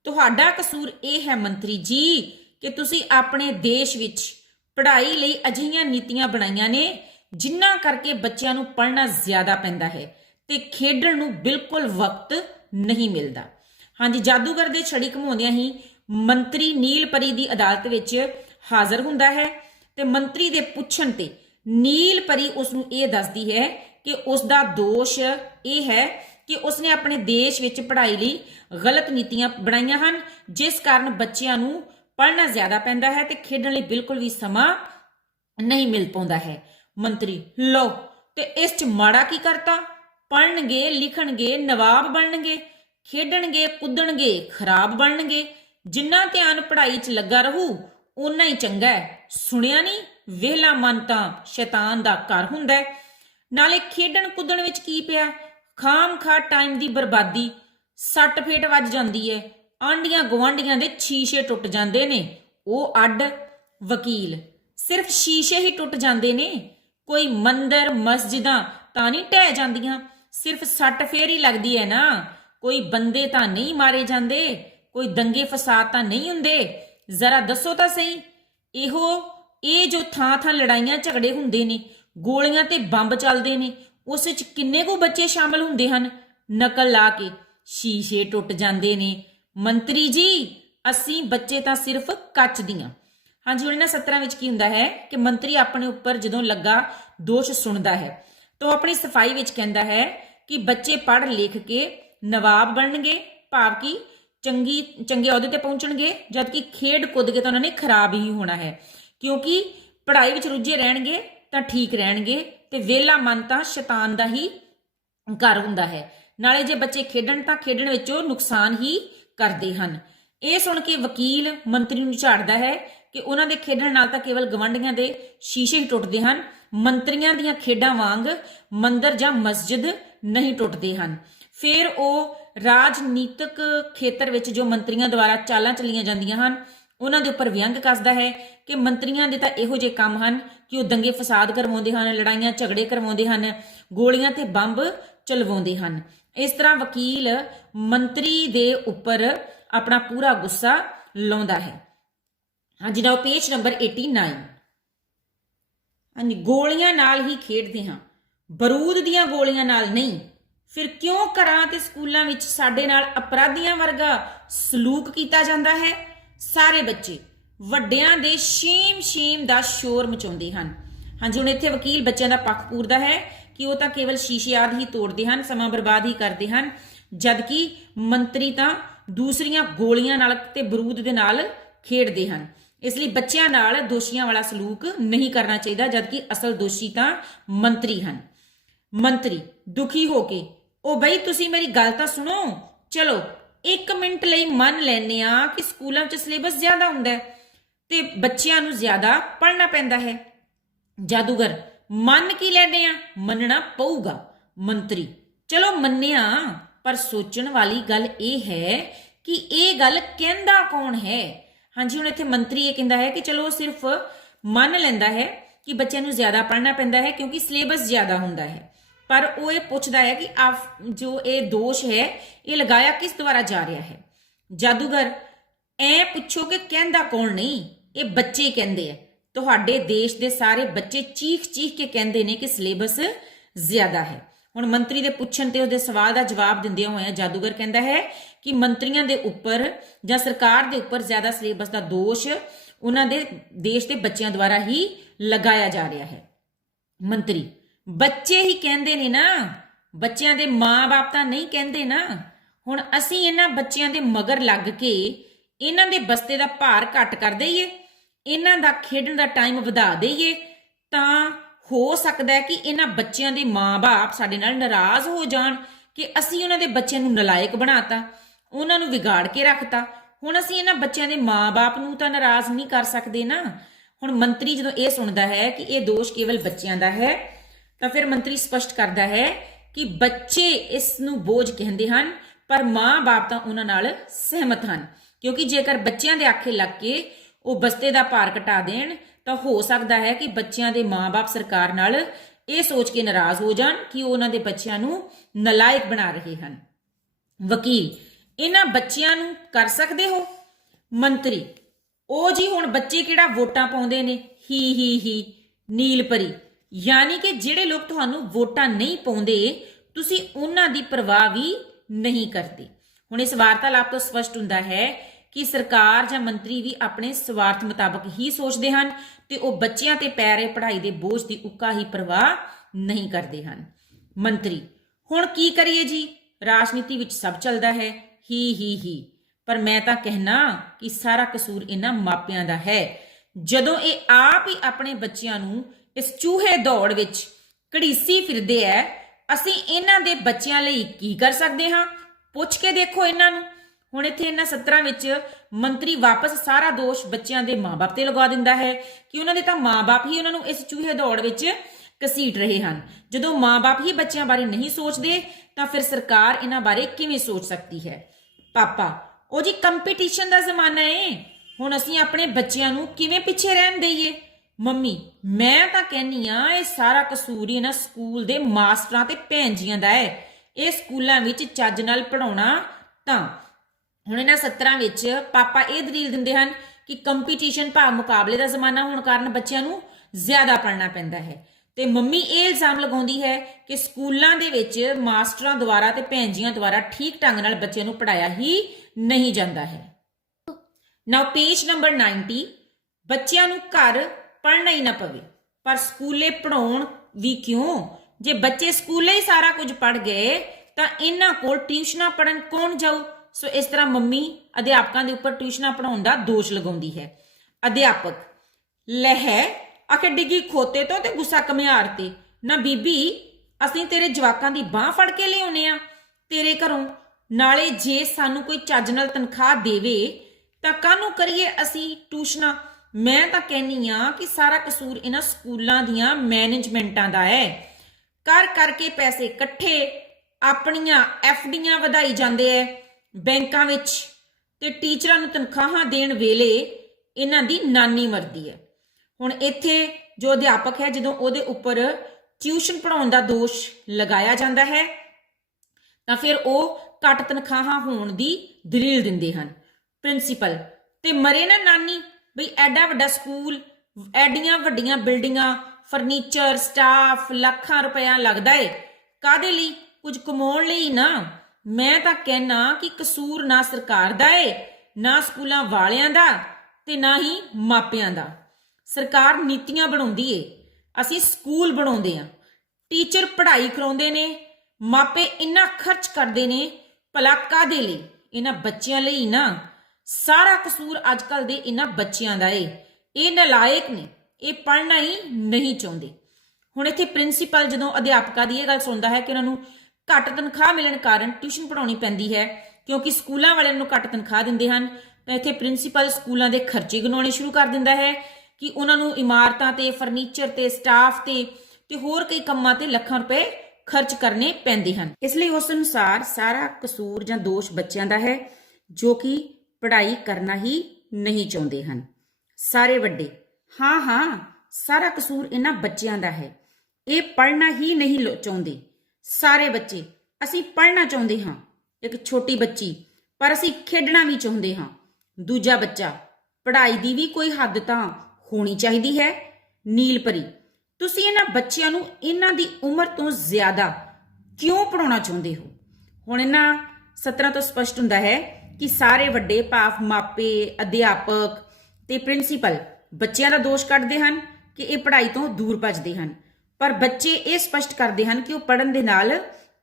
ਤੁਹਾਡਾ ਕਸੂਰ ਇਹ ਹੈ ਮੰਤਰੀ ਜੀ ਕਿ ਤੁਸੀਂ ਆਪਣੇ ਦੇਸ਼ ਵਿੱਚ ਪੜ੍ਹਾਈ ਲਈ ਅਜਿਹੀਆਂ ਨੀਤੀਆਂ ਬਣਾਈਆਂ ਨੇ ਜਿਨ੍ਹਾਂ ਕਰਕੇ ਬੱਚਿਆਂ ਨੂੰ ਪੜ੍ਹਨਾ ਜ਼ਿਆਦਾ ਪੈਂਦਾ ਹੈ ਤੇ ਖੇਡਣ ਨੂੰ ਬਿਲਕੁਲ ਵਕਤ ਨਹੀਂ ਮਿਲਦਾ। ਹਾਂਜੀ, ਜਾਦੂਗਰ ਦੇ ਛੜੀ ਘਮਾਉਂਦਿਆਂ ਹੀ ਮੰਤਰੀ ਨੀਲ ਪਰੀ ਦੀ ਅਦਾਲਤ ਵਿੱਚ ਹਾਜ਼ਰ ਹੁੰਦਾ ਹੈ ਤੇ ਮੰਤਰੀ ਦੇ ਪੁੱਛਣ ਤੇ ਨੀਲ ਪਰੀ ਉਸ ਨੂੰ ਇਹ ਦੱਸਦੀ ਹੈ ਕਿ ਉਸ ਦਾ ਦੋਸ਼ ਇਹ ਹੈ ਕਿ ਉਸਨੇ ਆਪਣੇ ਦੇਸ਼ ਵਿੱਚ ਪੜ੍ਹਾਈ ਲਈ ਗਲਤ ਨੀਤੀਆਂ ਬਣਾਈਆਂ ਹਨ, ਜਿਸ ਕਾਰਨ ਬੱਚਿਆਂ ਨੂੰ ਪੜ੍ਹਨਾ ਜ਼ਿਆਦਾ ਪੈਂਦਾ ਹੈ ਤੇ ਖੇਡਣ ਲਈ ਬਿਲਕੁਲ ਵੀ ਸਮਾਂ ਨਹੀਂ ਮਿਲ ਪਾਉਂਦਾ ਹੈ। ਮੰਤਰੀ। ਲਓ, ਤੇ ਇਸ 'ਚ ਮਾੜਾ ਕੀ ਕਰਤਾ? ਪੜ੍ਹਨਗੇ, ਲਿਖਣਗੇ, ਨਵਾਬ ਬਣਨਗੇ, ਖੇਡਣਗੇ, ਕੁੱਦਣਗੇ, ਖਰਾਬ ਬਣਨਗੇ। ਜਿੰਨਾ ਧਿਆਨ ਪੜ੍ਹਾਈ 'ਚ ਲੱਗਾ ਰਹੂ ਓਨਾ ਹੀ ਚੰਗਾ ਹੈ। ਸੁਣਿਆ ਨਹੀਂ, ਵਿਹਲਾ ਮਨ ਤਾਂ ਸ਼ੈਤਾਨ ਦਾ ਘਰ ਹੁੰਦਾ ਹੈ। ਨਾਲੇ ਖੇਡਣ ਕੁੱਦਣ ਵਿੱਚ ਕੀ ਪਿਆ? ਖਾਮ-ਖਾ ਟਾਈਮ ਦੀ ਬਰਬਾਦੀ, ਸੱਟ ਫੇਟ ਵੱਜ ਜਾਂਦੀ ਹੈ, ਆਂਢੀਆਂ ਗੁਆਂਢੀਆਂ ਦੇ ਸ਼ੀਸ਼ੇ ਟੁੱਟ ਜਾਂਦੇ ਨੇ। ਉਹ ਅੱਡ। ਵਕੀਲ। ਸਿਰਫ ਸ਼ੀਸ਼ੇ ਹੀ ਟੁੱਟ ਜਾਂਦੇ ਨੇ, ਕੋਈ ਮੰਦਰ ਮਸਜਿਦਾਂ ਤਾਂ ਨਹੀਂ ਢਹਿ ਜਾਂਦੀਆਂ, ਸਿਰਫ ਸੱਟ ਫੇਰ ਹੀ ਲੱਗਦੀ ਹੈ ਨਾ। ਕੋਈ ਬੰਦੇ ਤਾਂ ਨਹੀਂ ਮਾਰੇ ਜਾਂਦੇ, ਕੋਈ ਦੰਗੇ ਫਸਾਦ ਤਾਂ ਨਹੀਂ ਹੁੰਦੇ। ਜ਼ਰਾ ਦੱਸੋ ਤਾਂ ਸਹੀ। ਇਹ ਜੋ ਥਾਂ-ਥਾਂ ਲੜਾਈਆਂ ਝਗੜੇ ਹੁੰਦੇ ਨੇ, ਗੋਲੀਆਂ ਤੇ ਬੰਬ ਚੱਲਦੇ ਨੇ, ਉਸ ਵਿੱਚ ਕਿੰਨੇ ਕੁ ਬੱਚੇ ਸ਼ਾਮਲ ਹੁੰਦੇ ਹਨ? ਨਕਲ ਲਾ ਕੇ ਸ਼ੀਸ਼ੇ ਟੁੱਟ ਜਾਂਦੇ ਨੇ। ਮੰਤਰੀ ਜੀ, ਅਸੀਂ ਬੱਚੇ ਤਾਂ ਸਿਰਫ ਕੱਚ ਦੀਆਂ। ਹਾਂਜੀ, ਹੁਣ ਇਹਨਾਂ ਸਤਰਾਂ ਵਿੱਚ ਕੀ ਹੁੰਦਾ ਹੈ ਕਿ ਮੰਤਰੀ ਆਪਣੇ ਉੱਪਰ ਜਦੋਂ ਲੱਗਾ ਦੋਸ਼ ਸੁਣਦਾ ਹੈ ਤਾਂ ਉਹ ਆਪਣੀ ਸਫਾਈ ਵਿੱਚ ਕਹਿੰਦਾ ਹੈ ਕਿ ਬੱਚੇ ਪੜ੍ਹ ਲਿਖ ਕੇ ਨਵਾਬ ਬਣਨਗੇ, ਭਾਵ ਕਿ ਚੰਗੇ ਅਹੁਦੇ ਤੇ ਪਹੁੰਚਣਗੇ, ਜਦਕਿ ਖੇਡ ਕੁੱਦ ਕੇ ਤਾਂ ਉਹਨਾਂ ਨੇ ਖਰਾਬ ਹੀ ਹੋਣਾ ਹੈ, ਕਿਉਂਕਿ ਪੜ੍ਹਾਈ ਵਿੱਚ ਰੁੱਝੇ ਰਹਿਣਗੇ ਤਾਂ ਠੀਕ ਰਹਿਣਗੇ ਤੇ ਵਿਹਲਾ ਮਨ ਤਾਂ ਸ਼ੈਤਾਨ ਦਾ ਹੀ ਘਰ ਹੁੰਦਾ ਹੈ। ਨਾਲੇ ਜੇ ਬੱਚੇ ਖੇਡਣ ਤਾਂ ਖੇਡਣ ਵਿੱਚੋਂ ਨੁਕਸਾਨ ਹੀ ਕਰਦੇ ਹਨ। ਇਹ ਸੁਣ ਕੇ ਵਕੀਲ ਮੰਤਰੀ ਨੂੰ ਝਾੜਦਾ ਹੈ ਕਿ ਉਹਨਾਂ ਦੇ ਖੇਡਣ ਨਾਲ ਤਾਂ ਕੇਵਲ ਗਵਾਂਢੀਆਂ ਦੇ ਸ਼ੀਸ਼ੇ ਹੀ ਟੁੱਟਦੇ ਹਨ, ਮੰਤਰੀਆਂ ਦੀਆਂ ਖੇਡਾਂ ਵਾਂਗ ਮੰਦਰ ਜਾਂ ਮਸਜਿਦ ਨਹੀਂ ਟੁੱਟਦੇ ਹਨ। ਫਿਰ ਉਹ ਰਾਜਨੀਤਿਕ ਖੇਤਰ ਵਿੱਚ ਜੋ ਮੰਤਰੀਆਂ ਦੁਆਰਾ ਚਾਲਾਂ ਚੱਲੀਆਂ ਜਾਂਦੀਆਂ ਹਨ ਉਹਨਾਂ ਦੇ ਉੱਪਰ ਵਿਅੰਗ ਕੱਸਦਾ ਹੈ ਕਿ ਮੰਤਰੀਆਂ ਦੇ ਤਾਂ ਇਹੋ ਜਿਹੇ ਕੰਮ ਹਨ ਕਿ ਉਹ ਦੰਗੇ ਫਸਾਦ ਕਰਵਾਉਂਦੇ ਹਨ, ਲੜਾਈਆਂ ਝਗੜੇ ਕਰਵਾਉਂਦੇ ਹਨ, ਗੋਲੀਆਂ ਤੇ ਬੰਬ ਚਲਵਾਉਂਦੇ ਹਨ। ਇਸ ਤਰ੍ਹਾਂ ਵਕੀਲ ਮੰਤਰੀ ਦੇ ਉੱਪਰ ਆਪਣਾ ਪੂਰਾ ਗੁੱਸਾ ਲਾਉਂਦਾ ਹੈ। ਹਾਂਜੀ, ਨਾਓ ਪੇਜ ਨੰਬਰ 89। ਹਾਂਜੀ, ਗੋਲੀਆਂ ਨਾਲ ਹੀ ਖੇਡਦੇ ਹਾਂ, ਬਰੂਦ ਦੀਆਂ ਗੋਲੀਆਂ ਨਾਲ ਨਹੀਂ। ਫਿਰ ਕਿਉਂ ਘਰਾਂ ਤੇ ਸਕੂਲਾਂ ਵਿੱਚ ਸਾਡੇ ਨਾਲ ਅਪਰਾਧੀਆਂ ਵਰਗਾ ਸਲੂਕ ਕੀਤਾ ਜਾਂਦਾ ਹੈ? ਸਾਰੇ ਬੱਚੇ ਵੱਡਿਆਂ ਦੇ ਸ਼ੀਮ ਦਾ ਸ਼ੋਰ ਮਚਾਉਂਦੇ ਹਨ। ਹਾਂਜੀ, ਹੁਣ ਇੱਥੇ ਵਕੀਲ ਬੱਚਿਆਂ ਦਾ ਪੱਖ ਪੂਰਦਾ ਹੈ ਕਿ ਉਹ ਤਾਂ ਕੇਵਲ ਸ਼ੀਸ਼ੇ ਆਦਿ ਹੀ ਤੋੜਦੇ ਹਨ, ਸਮਾਂ ਬਰਬਾਦ ਹੀ ਕਰਦੇ ਹਨ, ਜਦਕਿ ਮੰਤਰੀ ਤਾਂ ਦੂਸਰੀਆਂ ਗੋਲੀਆਂ ਨਾਲ ਤੇ ਬਰੂਦ ਦੇ ਨਾਲ ਖੇਡਦੇ ਹਨ। ਇਸ ਲਈ ਬੱਚਿਆਂ ਨਾਲ ਦੋਸ਼ੀਆਂ ਵਾਲਾ ਸਲੂਕ ਨਹੀਂ ਕਰਨਾ ਚਾਹੀਦਾ, ਜਦਕਿ ਅਸਲ ਦੋਸ਼ੀ ਤਾਂ ਮੰਤਰੀ ਹਨ। ਮੰਤਰੀ ਦੁਖੀ ਹੋ ਕੇ, ਉਹ ਬਈ ਤੁਸੀਂ ਮੇਰੀ ਗੱਲ ਤਾਂ ਸੁਣੋ, ਚਲੋ 1 ਮਿੰਟ ਲਈ ਮੰਨ ਲੈਂਦੇ ਆ ਕਿ ਸਕੂਲਾਂ ਵਿੱਚ ਸਿਲੇਬਸ ਜ਼ਿਆਦਾ ਹੁੰਦਾ ਹੈ ਤੇ ਬੱਚਿਆਂ ਨੂੰ ਜ਼ਿਆਦਾ ਪੜ੍ਹਨਾ ਪੈਂਦਾ ਹੈ। ਜਾਦੂਗਰ ਮੰਨ ਕੀ ਲੈਂਦੇ ਆ? ਮੰਨਣਾ ਪਊਗਾ। ਮੰਤਰੀ ਚਲੋ ਮੰਨਿਆ, ਪਰ ਸੋਚਣ ਵਾਲੀ ਗੱਲ ਇਹ ਹੈ ਕਿ ਇਹ ਗੱਲ ਕਹਿੰਦਾ ਕੌਣ ਹੈ? ਹਾਂਜੀ, ਹੁਣ ਇੱਥੇ ਮੰਤਰੀ ਇਹ ਕਹਿੰਦਾ ਹੈ ਕਿ ਚਲੋ ਸਿਰਫ ਮੰਨ ਲੈਂਦਾ ਹੈ ਕਿ ਬੱਚਿਆਂ ਨੂੰ ਜ਼ਿਆਦਾ ਪੜ੍ਹਨਾ ਪੈਂਦਾ ਹੈ ਕਿਉਂਕਿ ਸਿਲੇਬਸ ਜ਼ਿਆਦਾ ਹੁੰਦਾ ਹੈ, ਪਰ ਉਹ ਇਹ ਪੁੱਛਦਾ ਹੈ ਕਿ ਜੋ ਇਹ ਦੋਸ਼ ਹੈ ਇਹ ਲਗਾਇਆ ਕਿਸ ਦੁਆਰਾ ਜਾ ਰਿਹਾ ਹੈ। ਜਾਦੂਗਰ ਐ ਪੁੱਛੋ ਕਿ ਕਹਿੰਦਾ ਕੌਣ ਨਹੀਂ, ਇਹ ਬੱਚੇ ਕਹਿੰਦੇ ਆ। ਤੁਹਾਡੇ ਦੇਸ਼ ਦੇ ਸਾਰੇ ਬੱਚੇ ਚੀਖ ਚੀਖ ਕੇ ਕਹਿੰਦੇ ਨੇ ਕਿ ਸਿਲੇਬਸ ਜ਼ਿਆਦਾ ਹੈ। ਹੁਣ ਮੰਤਰੀ ਦੇ ਪੁੱਛਣ ਤੇ ਉਹਦੇ ਸਵਾਲ ਦਾ ਜਵਾਬ ਦਿੰਦਿਆਂ ਹੋਇਆ ਜਾਦੂਗਰ ਕਹਿੰਦਾ ਹੈ ਕਿ ਮੰਤਰੀਆਂ ਦੇ ਉੱਪਰ ਜਾਂ ਸਰਕਾਰ ਦੇ ਉੱਪਰ ਜ਼ਿਆਦਾ ਸਿਲੇਬਸ ਦਾ ਦੋਸ਼ ਉਹਨਾਂ ਦੇ ਦੇਸ਼ ਦੇ ਬੱਚਿਆਂ ਦੁਆਰਾ ਹੀ ਲਗਾਇਆ ਜਾ ਰਿਹਾ ਹੈ। ਮੰਤਰੀ ਬੱਚੇ ਹੀ ਕਹਿੰਦੇ ਨੇ ਨਾ, ਬੱਚਿਆਂ ਦੇ ਮਾਂ-ਬਾਪ ਤਾਂ ਨਹੀਂ ਕਹਿੰਦੇ ਨਾ। ਹੁਣ ਅਸੀਂ ਇਹਨਾਂ ਬੱਚਿਆਂ ਦੇ ਮਗਰ ਲੱਗ ਕੇ ਇਹਨਾਂ ਦੇ ਬਸਤੇ ਦਾ ਭਾਰ ਘੱਟ ਕਰ ਦਈਏ, ਇਹਨਾਂ ਦਾ ਖੇਡਣ ਦਾ ਟਾਈਮ ਵਧਾ ਦਈਏ, ਤਾਂ ਹੋ ਸਕਦਾ ਹੈ ਕਿ ਇਹਨਾਂ ਬੱਚਿਆਂ ਦੇ ਮਾਂ-ਬਾਪ ਸਾਡੇ ਨਾਲ ਨਾਰਾਜ਼ ਹੋ ਜਾਣ ਕਿ ਅਸੀਂ ਉਹਨਾਂ ਦੇ ਬੱਚਿਆਂ ਨੂੰ ਨਲਾਇਕ ਬਣਾਤਾ, ਉਹਨਾਂ ਨੂੰ ਵਿਗਾੜ ਕੇ ਰੱਖਤਾ। ਹੁਣ ਅਸੀਂ ਇਹਨਾਂ ਬੱਚਿਆਂ ਦੇ ਮਾਂ-ਬਾਪ ਨੂੰ ਤਾਂ ਨਾਰਾਜ਼ ਨਹੀਂ ਕਰ ਸਕਦੇ ਨਾ। ਹੁਣ ਮੰਤਰੀ ਜਦੋਂ ਇਹ ਸੁਣਦਾ ਹੈ ਕਿ ਇਹ ਦੋਸ਼ ਕੇਵਲ ਬੱਚਿਆਂ ਦਾ ਹੈ, ਤਾਂ ਫਿਰ ਮੰਤਰੀ ਸਪਸ਼ਟ ਕਰਦਾ ਹੈ ਕਿ ਬੱਚੇ ਇਸ ਨੂੰ ਬੋਝ ਕਹਿੰਦੇ ਹਨ, ਪਰ ਮਾਂ-ਬਾਪ ਤਾਂ ਉਹਨਾਂ ਨਾਲ ਸਹਿਮਤ ਹਨ, ਕਿਉਂਕਿ ਜੇਕਰ ਬੱਚਿਆਂ ਦੇ ਆਖੇ ਲੱਗ ਕੇ ਉਹ ਬਸਤੇ ਦਾ ਭਾਰ ਘਟਾ ਦੇਣ ਤਾਂ ਹੋ ਸਕਦਾ ਹੈ ਕਿ ਬੱਚਿਆਂ ਦੇ ਮਾਂ-ਬਾਪ ਸਰਕਾਰ ਨਾਲ ਇਹ ਸੋਚ ਕੇ ਨਾਰਾਜ਼ ਹੋ ਜਾਣ ਕਿ ਉਹ ਉਹਨਾਂ ਦੇ ਬੱਚਿਆਂ ਨੂੰ ਨਲਾਇਕ ਬਣਾ ਰਹੇ ਹਨ। ਵਕੀਲ ਇਹਨਾਂ ਬੱਚਿਆਂ ਨੂੰ ਕਰ ਸਕਦੇ ਹੋ? ਮੰਤਰੀ ਉਹ ਜੀ ਹੁਣ ਬੱਚੇ ਕਿਹੜਾ ਵੋਟਾਂ ਪਾਉਂਦੇ ਨੇ, ਹੀ ਨੀਲਪਰੀ, ਯਾਨੀ ਕਿ ਜਿਹੜੇ ਲੋਕ ਤੁਹਾਨੂੰ ਵੋਟਾਂ ਨਹੀਂ ਪਾਉਂਦੇ ਤੁਸੀਂ ਉਹਨਾਂ ਦੀ ਪਰਵਾਹ ਵੀ ਨਹੀਂ ਕਰਦੇ। ਹੁਣ ਇਸ ਵਾਰਤਾਲਾਪ ਤੋਂ ਸਪਸ਼ਟ ਹੁੰਦਾ ਹੈ ਕਿ ਸਰਕਾਰ ਜਾਂ ਮੰਤਰੀ ਵੀ ਆਪਣੇ ਸਵਾਰਥ ਮੁਤਾਬਕ ਹੀ ਸੋਚਦੇ ਹਨ ਤੇ ਉਹ ਬੱਚਿਆਂ ਤੇ ਪੈ ਰਹੇ ਪੜ੍ਹਾਈ ਦੇ ਬੋਝ ਦੀ ਉੱਕਾ ਹੀ ਪਰਵਾਹ ਨਹੀਂ ਕਰਦੇ ਹਨ। ਮੰਤਰੀ ਹੁਣ ਕੀ ਕਰੀਏ ਜੀ, ਰਾਜਨੀਤੀ ਵਿੱਚ ਸਭ ਚੱਲਦਾ ਹੈ, ਹੀ ਪਰ ਮੈਂ ਤਾਂ ਕਹਿਣਾ ਕਿ ਸਾਰਾ ਕਸੂਰ ਇਹਨਾਂ ਮਾਪਿਆਂ ਦਾ ਹੈ। ਜਦੋਂ ਇਹ ਆਪ ਹੀ ਆਪਣੇ ਬੱਚਿਆਂ ਨੂੰ ਇਸ ਚੂਹੇ ਦੌੜ ਵਿੱਚ ਘੜੀਸੀ ਫਿਰਦੇ ਐ, ਅਸੀਂ ਇਹਨਾਂ ਦੇ ਬੱਚਿਆਂ ਲਈ ਕੀ ਕਰ ਸਕਦੇ ਹਾਂ? ਪੁੱਛ ਕੇ ਦੇਖੋ ਇਹਨਾਂ ਨੂੰ। ਹੁਣ ਇੱਥੇ ਇਹਨਾਂ ਸਤਰਾਂ ਵਿੱਚ ਮੰਤਰੀ ਵਾਪਸ ਸਾਰਾ ਦੋਸ਼ ਬੱਚਿਆਂ ਦੇ ਮਾਂ-ਬਾਪ ਤੇ ਲਗਾ ਦਿੰਦਾ ਹੈ ਕਿ ਉਹਨਾਂ ਦੇ ਤਾਂ ਮਾਂ-ਬਾਪ ਹੀ ਉਹਨਾਂ ਨੂੰ ਇਸ ਚੂਹੇ ਦੌੜ ਵਿੱਚ ਘਸੀਟ ਰਹੇ ਹਨ। ਜਦੋਂ ਮਾਂ-ਬਾਪ ਹੀ ਬੱਚਿਆਂ ਬਾਰੇ ਨਹੀਂ ਸੋਚਦੇ ਤਾਂ ਫਿਰ ਸਰਕਾਰ ਇਹਨਾਂ ਬਾਰੇ ਕਿਵੇਂ ਸੋਚ ਸਕਦੀ ਹੈ? ਪਾਪਾ ਉਹ ਜੀ ਕੰਪੀਟੀਸ਼ਨ ਦਾ ਜ਼ਮਾਨਾ ਏ, ਹੁਣ ਅਸੀਂ ਆਪਣੇ ਬੱਚਿਆਂ ਨੂੰ ਕਿਵੇਂ ਪਿੱਛੇ ਰਹਿਣ ਦਈਏ? ਮੰਮੀ ਮੈਂ ਤਾਂ ਕਹਿੰਨੀ ਆ ਇਹ ਸਾਰਾ ਕਸੂਰ ਹੀ ਇਹਨਾਂ ਸਕੂਲ ਦੇ ਮਾਸਟਰਾਂ ਤੇ ਭੈਣ ਜੀਆਂ ਦਾ ਹੈ। ਇਹ ਸਕੂਲਾਂ ਵਿੱਚ ਚੱਜ ਨਾਲ ਪੜਾਉਣਾ ਤਾਂ ਹੁਣ ਇਹਨਾਂ ਸਤਰਾਂ ਵਿੱਚ ਪਾਪਾ ਇਹ ਦਲੀਲ ਦਿੰਦੇ ਹਨ ਕਿ ਕੰਪੀਟੀਸ਼ਨ ਭਾਵ ਮੁਕਾਬਲੇ ਦਾ ਜ਼ਮਾਨਾ ਹੋਣ ਕਾਰਨ ਬੱਚਿਆਂ ਨੂੰ ਜ਼ਿਆਦਾ ਪੜ੍ਹਨਾ ਪੈਂਦਾ ਹੈ, ਤੇ ਮੰਮੀ ਇਹ ਇਲਜ਼ਾਮ ਲਗਾਉਂਦੀ ਹੈ ਕਿ ਸਕੂਲਾਂ ਦੇ ਵਿੱਚ ਮਾਸਟਰਾਂ ਦੁਆਰਾ ਤੇ ਭੈਣ ਜੀਆਂ ਦੁਆਰਾ ਠੀਕ ਢੰਗ ਨਾਲ ਬੱਚਿਆਂ ਨੂੰ ਪੜਾਇਆ ਹੀ ਨਹੀਂ ਜਾਂਦਾ ਹੈ। ਨਾਓ ਪੇਜ ਨੰਬਰ 90, ਬੱਚਿਆਂ ਨੂੰ ਘਰ ਪੜ੍ਹਨਾ ਹੀ ਨਾ ਪਵੇ ਪਰ ਸਕੂਲੇ ਪੜਾਉਣ ਵੀ ਕਿਉਂ? ਜੇ ਬੱਚੇ ਸਕੂਲੇ ਹੀ ਸਾਰਾ ਕੁਝ ਪੜ੍ਹ ਗਏ ਤਾਂ ਇਹਨਾਂ ਕੋਲ ਟਿਊਸ਼ਨਾਂ ਪੜ੍ਹਨ ਕੌਣ ਜਾਊ? ਸੋ ਇਸ ਤਰ੍ਹਾਂ ਮੰਮੀ ਅਧਿਆਪਕਾਂ ਦੇ ਉੱਪਰ ਟਿਊਸ਼ਨਾਂ ਪੜਾਉਣ ਦਾ ਦੋਸ਼ ਲਗਾਉਂਦੀ ਹੈ। ਅਧਿਆਪਕ ਲਹਿ ਆਖੇ ਡਿੱਗੀ ਖੋਤੇ ਤੋਂ ਤੇ ਗੁੱਸਾ ਘੁਮਿਆਰ ਤੇ, ਨਾ ਬੀਬੀ ਅਸੀਂ ਤੇਰੇ ਜਵਾਕਾਂ ਦੀ ਬਾਹ ਫੜ ਕੇ ਲਿਆਉਨੇ ਆ ਤੇਰੇ ਘਰੋਂ, ਨਾਲੇ ਜੇ ਸਾਨੂੰ ਕੋਈ ਚੱਜ ਨਾਲ ਤਨਖਾਹ ਦੇਵੇ ਤਾਂ ਕਾਹਨੂੰ ਕਰੀਏ ਅਸੀਂ ਟਿਊਸ਼ਨਾਂ? ਮੈਂ ਤਾਂ ਕਹਿੰਨੀ ਆ ਕਿ ਸਾਰਾ ਕਸੂਰ ਇਹਨਾਂ ਸਕੂਲਾਂ ਦੀਆਂ ਮੈਨੇਜਮੈਂਟਾਂ ਦਾ ਹੈ। ਕਰ ਕਰਕੇ ਪੈਸੇ ਇਕੱਠੇ ਆਪਣੀਆਂ ਐਫਡੀਆਂ ਵਧਾਈ ਜਾਂਦੇ ਐ ਬੈਂਕਾਂ ਵਿੱਚ, ਤੇ ਟੀਚਰਾਂ ਨੂੰ ਤਨਖਾਹਾਂ ਦੇਣ ਵੇਲੇ ਇਹਨਾਂ ਦੀ ਨਾਨੀ ਮਰਦੀ ਹੈ। ਹੁਣ ਇੱਥੇ ਜੋ ਅਧਿਆਪਕ ਹੈ ਜਦੋਂ ਉਹਦੇ ਉੱਪਰ ਟਿਊਸ਼ਨ ਪੜਾਉਣ ਦਾ ਦੋਸ਼ ਲਗਾਇਆ ਜਾਂਦਾ ਹੈ ਤਾਂ ਫਿਰ ਉਹ ਘੱਟ ਤਨਖਾਹਾਂ ਹੋਣ ਦੀ ਦਲੀਲ ਦਿੰਦੇ ਹਨ। ਪ੍ਰਿੰਸੀਪਲ ਤੇ ਮਰੇ ਨਾ ਨਾਨੀ, ਬਈ ਐਡਾ ਵੱਡਾ ਸਕੂਲ, ਐਡੀਆਂ ਵੱਡੀਆਂ ਬਿਲਡਿੰਗਾਂ, ਫਰਨੀਚਰ, ਸਟਾਫ, ਲੱਖਾਂ ਰੁਪਇਆ ਲੱਗਦਾ ਏ ਕਾਹਦੇ ਲਈ? ਕੁਝ ਕਮਾਉਣ ਲਈ ਨਾ। ਮੈਂ ਤਾਂ ਕਹਿਣਾ ਕਿ ਕਸੂਰ ਨਾ ਸਰਕਾਰ ਦਾ ਏ, ਨਾ ਸਕੂਲਾਂ ਵਾਲਿਆਂ ਦਾ, ਤੇ ਨਾ ਹੀ ਮਾਪਿਆਂ ਦਾ। ਸਰਕਾਰ ਨੀਤੀਆਂ ਬਣਾਉਂਦੀ ਏ, ਅਸੀਂ ਸਕੂਲ ਬਣਾਉਂਦੇ ਆ, ਟੀਚਰ ਪੜ੍ਹਾਈ ਕਰਾਉਂਦੇ ਨੇ, ਮਾਪੇ ਇੰਨਾ ਖਰਚ ਕਰਦੇ ਨੇ, ਭਲਾ ਕਾਹਦੇ ਲਈ? ਇਹਨਾਂ ਬੱਚਿਆਂ ਲਈ ਨਾ। ਸਾਰਾ ਕਸੂਰ ਅੱਜ ਕੱਲ ਦੇ ਇਹਨਾਂ ਬੱਚਿਆਂ ਦਾ ਏ, ਇਹ ਨਲਾਇਕ ਨੇ, ਇਹ ਪੜ੍ਹਨਾ ਹੀ ਨਹੀਂ ਚਾਹੁੰਦੇ। ਹੁਣ ਇੱਥੇ ਪ੍ਰਿੰਸੀਪਲ ਜਦੋਂ ਅਧਿਆਪਕਾਂ ਦੀ ਇਹ ਗੱਲ ਸੁਣਦਾ ਹੈ ਕਿ ਉਹਨਾਂ ਨੂੰ ਘੱਟ ਤਨਖਾਹ ਮਿਲਣ ਕਾਰਨ ਟਿਊਸ਼ਨ ਪੜਾਉਣੀ ਪੈਂਦੀ ਹੈ ਕਿਉਂਕਿ ਸਕੂਲਾਂ ਵਾਲਿਆਂ ਨੂੰ ਘੱਟ ਤਨਖਾਹ ਦਿੰਦੇ ਹਨ ਤਾਂ ਇੱਥੇ ਪ੍ਰਿੰਸੀਪਲ ਸਕੂਲਾਂ ਦੇ ਖਰਚੇ ਗਿਣਾਉਣੇ ਸ਼ੁਰੂ ਕਰ ਦਿੰਦਾ ਹੈ ਕਿ ਉਹਨਾਂ ਨੂੰ ਇਮਾਰਤਾਂ ਤੇ ਫਰਨੀਚਰ ਤੇ ਸਟਾਫ ਤੇ ਹੋਰ ਕਈ ਕੰਮਾਂ ਤੇ ਲੱਖਾਂ ਰੁਪਏ ਖਰਚ ਕਰਨੇ ਪੈਂਦੇ ਹਨ। ਇਸ ਲਈ ਉਸ ਅਨੁਸਾਰ ਸਾਰਾ ਕਸੂਰ ਜਾਂ ਦੋਸ਼ ਬੱਚਿਆਂ ਦਾ ਹੈ ਜੋ ਕਿ ਪੜ੍ਹਾਈ ਕਰਨਾ ਹੀ ਨਹੀਂ ਚਾਹੁੰਦੇ ਹਨ। ਸਾਰੇ ਵੱਡੇ ਹਾਂ ਸਾਰਾ ਕਸੂਰ ਇਹਨਾਂ ਬੱਚਿਆਂ ਦਾ ਹੈ, ਇਹ ਪੜ੍ਹਨਾ ਹੀ ਨਹੀਂ ਚਾਹੁੰਦੇ। ਸਾਰੇ ਬੱਚੇ ਅਸੀਂ ਪੜ੍ਹਨਾ ਚਾਹੁੰਦੇ ਹਾਂ। ਇੱਕ ਛੋਟੀ ਬੱਚੀ ਪਰ ਅਸੀਂ ਖੇਡਣਾ ਵੀ ਚਾਹੁੰਦੇ ਹਾਂ। ਦੂਜਾ ਬੱਚਾ ਪੜ੍ਹਾਈ ਦੀ ਵੀ ਕੋਈ ਹੱਦ ਤਾਂ ਹੋਣੀ ਚਾਹੀਦੀ ਹੈ। ਨੀਲਪਰੀ ਤੁਸੀਂ ਇਹਨਾਂ ਬੱਚਿਆਂ ਨੂੰ ਇਹਨਾਂ ਦੀ ਉਮਰ ਤੋਂ ਜ਼ਿਆਦਾ ਕਿਉਂ ਪੜਾਉਣਾ ਚਾਹੁੰਦੇ ਹੋ? ਹੁਣ ਇਹਨਾਂ ਸਤਰਾਂ ਤੋਂ ਸਪਸ਼ਟ ਹੁੰਦਾ ਹੈ ਕਿ ਸਾਰੇ ਵੱਡੇ ਭਾਵ ਮਾਪੇ, ਅਧਿਆਪਕ ਤੇ ਪ੍ਰਿੰਸੀਪਲ ਬੱਚਿਆਂ ਦਾ ਦੋਸ਼ ਕੱਢਦੇ ਹਨ ਕਿ ਇਹ ਪੜ੍ਹਾਈ ਤੋਂ ਦੂਰ ਭੱਜਦੇ ਹਨ, ਪਰ ਬੱਚੇ ਇਹ ਸਪਸ਼ਟ ਕਰਦੇ ਹਨ ਕਿ ਉਹ ਪੜ੍ਹਨ ਦੇ ਨਾਲ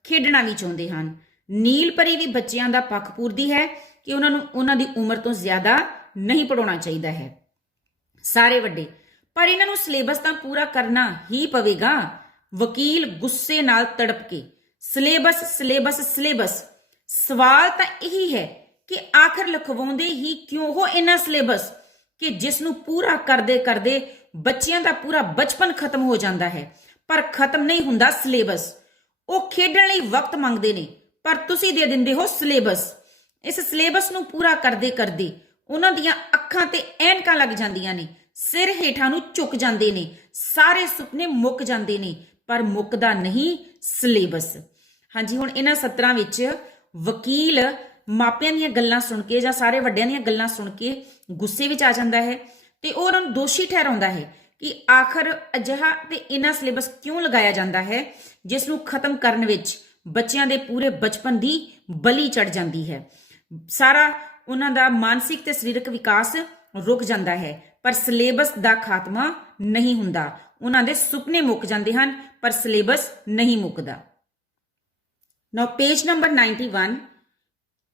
ਖੇਡਣਾ ਵੀ ਚਾਹੁੰਦੇ ਹਨ। ਨੀਲਪਰੀ ਵੀ ਬੱਚਿਆਂ ਦਾ ਪੱਖ ਪੂਰਦੀ ਹੈ ਕਿ ਉਹਨਾਂ ਨੂੰ ਉਹਨਾਂ ਦੀ ਉਮਰ ਤੋਂ ਜ਼ਿਆਦਾ ਨਹੀਂ ਪੜਾਉਣਾ ਚਾਹੀਦਾ ਹੈ। ਸਾਰੇ ਵੱਡੇ ਪਰ ਇਹਨਾਂ ਨੂੰ ਸਿਲੇਬਸ ਤਾਂ ਪੂਰਾ ਕਰਨਾ ਹੀ ਪਵੇਗਾ। ਵਕੀਲ ਗੁੱਸੇ ਨਾਲ ਤੜਪ ਕੇ ਸਿਲੇਬਸ ਸਿਲੇਬਸ ਸਿਲੇਬਸ। ਸਵਾਲ ਤਾਂ ਇਹੀ ਹੈ ਕਿ ਆਖਰ ਲਿਖਵਾਉਂਦੇ ਹੀ ਕਿਉਂ ਹੋ ਇਹਨਾਂ ਸਿਲੇਬਸ ਕਿ ਜਿਸ ਨੂੰ ਪੂਰਾ ਕਰਦੇ ਕਰਦੇ ਬੱਚਿਆਂ ਦਾ ਪੂਰਾ ਬਚਪਨ ਖਤਮ ਹੋ ਜਾਂਦਾ ਹੈ, ਪਰ ਖਤਮ ਨਹੀਂ ਹੁੰਦਾ ਸਿਲੇਬਸ। ਉਹ ਖੇਡਣ ਲਈ ਵਕਤ ਮੰਗਦੇ ਨੇ ਪਰ ਤੁਸੀਂ ਦੇ ਦਿੰਦੇ ਹੋ ਸਿਲੇਬਸ। ਇਸ ਸਿਲੇਬਸ ਨੂੰ ਪੂਰਾ ਕਰਦੇ ਕਰਦੇ ਉਹਨਾਂ ਦੀਆਂ ਅੱਖਾਂ ਤੇ ਐਨਕਾਂ ਲੱਗ ਜਾਂਦੀਆਂ ਨੇ, ਸਿਰ ਹੇਠਾਂ ਨੂੰ ਝੁਕ ਜਾਂਦੇ ਨੇ, ਸਾਰੇ ਸੁਪਨੇ ਮੁੱਕ ਜਾਂਦੇ ਨੇ, ਪਰ ਮੁੱਕਦਾ ਨਹੀਂ ਸਿਲੇਬਸ। ਹਾਂਜੀ, ਹੁਣ ਇਹਨਾਂ ਸਤਰਾਂ ਵਿੱਚ ਵਕੀਲ ਮਾਪਿਆਂ ਦੀਆਂ ਗੱਲਾਂ ਸੁਣ ਕੇ ਜਾਂ ਸਾਰੇ ਵੱਡਿਆਂ ਦੀਆਂ ਗੱਲਾਂ ਸੁਣ ਕੇ ਗੁੱਸੇ ਵਿੱਚ ਆ ਜਾਂਦਾ ਹੈ ਤੇ ਉਹ ਉਹਨਾਂ ਨੂੰ ਦੋਸ਼ੀ ਠਹਿਰਾਉਂਦਾ ਹੈ ਕਿ ਆਖਰ ਅਜਿਹਾ ਤੇ ਇਹਨਾਂ ਸਿਲੇਬਸ ਕਿਉਂ ਲਗਾਇਆ ਜਾਂਦਾ ਹੈ ਜਿਸ ਨੂੰ ਖਤਮ ਕਰਨ ਵਿੱਚ ਬੱਚਿਆਂ ਦੇ ਪੂਰੇ ਬਚਪਨ ਦੀ ਬਲੀ ਚੜ ਜਾਂਦੀ ਹੈ। ਸਾਰਾ ਉਹਨਾਂ ਦਾ ਮਾਨਸਿਕ ਤੇ ਸਰੀਰਕ ਵਿਕਾਸ ਰੁਕ ਜਾਂਦਾ ਹੈ, ਪਰ ਸਿਲੇਬਸ ਦਾ ਖਾਤਮਾ ਨਹੀਂ ਹੁੰਦਾ। ਉਹਨਾਂ ਦੇ ਸੁਪਨੇ ਮੁੱਕ ਜਾਂਦੇ ਹਨ ਪਰ ਸਿਲੇਬਸ ਨਹੀਂ ਮੁੱਕਦਾ। ਨਾਓ ਪੇਜ ਨੰਬਰ 91।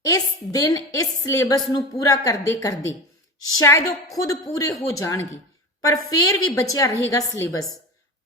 ਇਸ ਦਿਨ ਇਸ ਸਿਲੇਬਸ ਨੂੰ ਪੂਰਾ ਕਰਦੇ ਕਰਦੇ ਸ਼ਾਇਦ ਉਹ ਖੁਦ ਪੂਰੇ ਹੋ ਜਾਣਗੇ, ਪਰ ਫੇਰ ਵੀ ਬਚਿਆ ਰਹੇਗਾ ਸਿਲੇਬਸ।